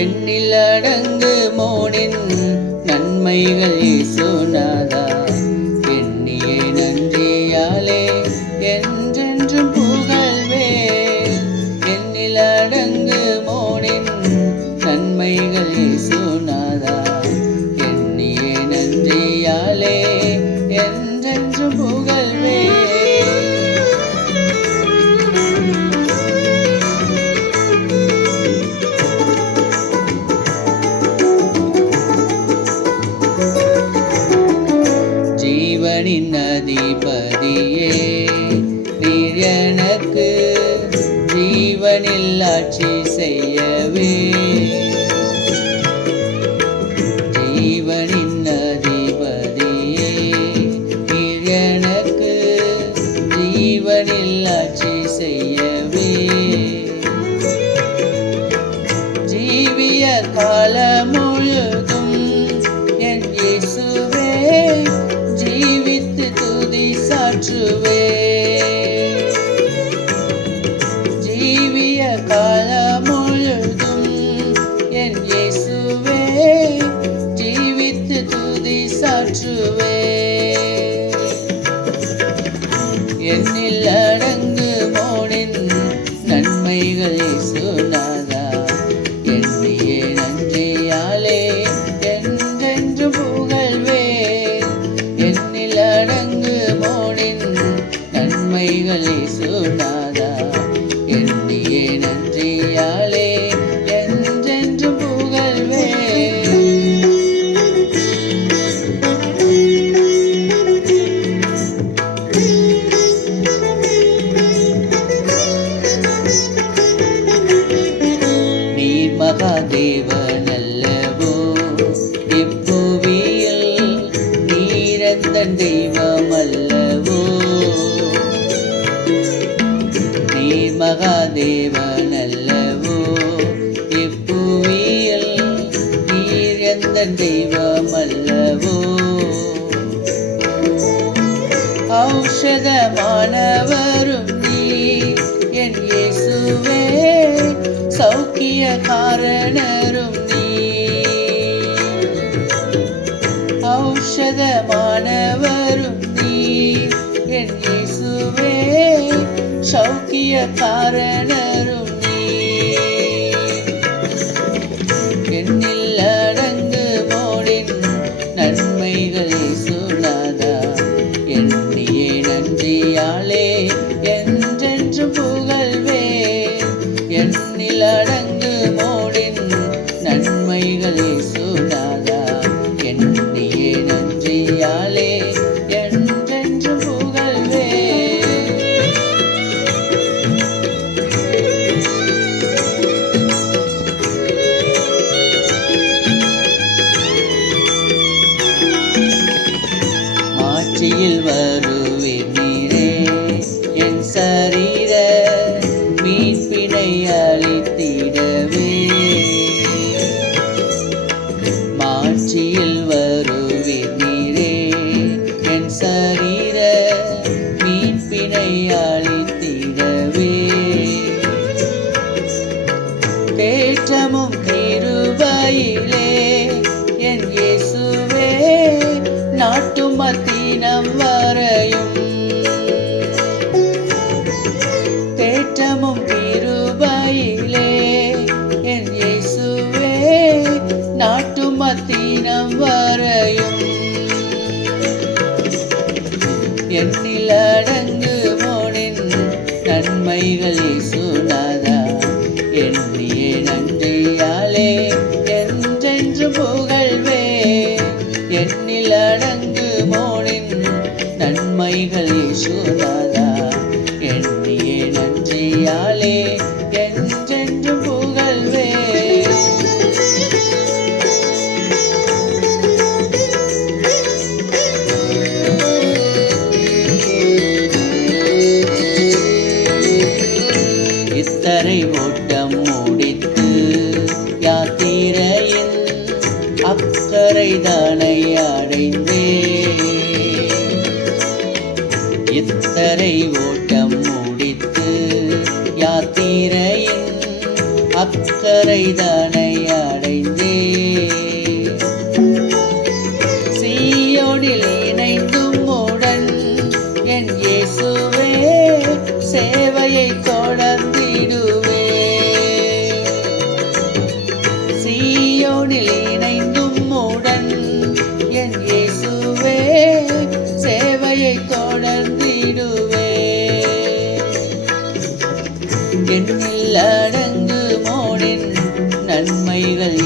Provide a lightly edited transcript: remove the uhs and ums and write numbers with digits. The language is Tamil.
எண்ணில் அடங்கு மோனின் நன்மைகள் இயேசுநாதா, எண்ணியே நன்றியாலே என்றென்றும் புகழ்வேன். எண்ணில் அடங்கு மோனின் நன்மைகள் இயேசுநாதா, எண்ணியே நன்றியாலே என்றென்றும் புகழ்வேன். ஜீவனின் அதிபதியே, நீர் எனக்கு ஜீவனில் ஆட்சி செய்யவே. ஜீவனின் அதிபதியே, நீர் எனக்கு ஜீவனில் ஆட்சி செய்யவே. ஜீவிய காலம் முழுதும் என் இயேசுவே ஜீவித்து துதி சாற்றுவே. ஜீவிய காலம் முழுதும் என் இயேசுவே ஜீவித்து துதி சாற்றுவே. எண்ணில் அடங்கு மோனின் நன்மைகள் இயேசுநாதா, எண்ணியே நன்றியாலே என்றென்று புகழ்வேன். எண்ணில் அடங்கு மோனின் நன்மைகள் இயேசுநாதா, எண்ணியே நன்றியாலே என்றென்று புகழ்வேன். நீர் மகாதேவன் அல்லவோ, இப்புவியில் நீரந்தன் தெய்வம் அல்லவோ. நீர் மகாதேவன் அல்லவோ, இப்புவியில் நீரந்தன் தெய்வம் அல்லவோ. ஔஷதமானவரும் நீர் என் இயேசுவே, சௌக்கிய காரணரும் நீர். ஔஷதமானவரும் நீர் என் இயேசுவே, சௌக்கிய காரணரும் நீர். எண்ணில் அடங்கு மோனின் நன்மைகள் இயேசுநாதா, எண்ணியே நன்றியாலே என்றென்று புகழ்வேன். எண்ணில் அடங்கு மோனின் நன்மைகள் இயேசுநாதா, எண்ணியே நன்றியாலே என்றென்று புகழ்வேன். மாட்சியில் வருவேன் நீரே, என் சரீர மீட்பினை அளித்திடவே. மாட்சியில் வருவேன் நீரே, என் சரீர மீட்பினை அளித்திடவே. தேற்றமும் கிருபையிலே என் இயேசுவே நாட்டும் மத்தினம் வரையும். தேற்றமும் கிருபையிலே என் இயேசுவே நாட்டும் மத்தினம் வரையும். எண்ணில் அடங்கு மோனின் நன்மைகள் இயேசுநாதா, எண்ணியே நன்றியாலே என்றென்று புகழ்வேன். எண்ணில் அடங்கு மோனின் நன்மைகள் இயேசுநாதா, எண்ணியே இத்தரை ஓட்டம் முடித்து யாத்திரையின் அக்கறை தானை அடைந்தே. இத்தரை ஓட்டம் முடித்து யாத்திரையின் அக்கறை தானை அடைந்தே. சீயோனில் இணைந்தும் உடன் என் இயேசுவே சேவையை தொடர்ந்திடுவே. சீயோனில் இணைந்தும் உடன் என் இயேசுவே சேவையை தொடர்ந்திடுவே. எண்ணில் அடங்கு மோனின் நன்மைகள்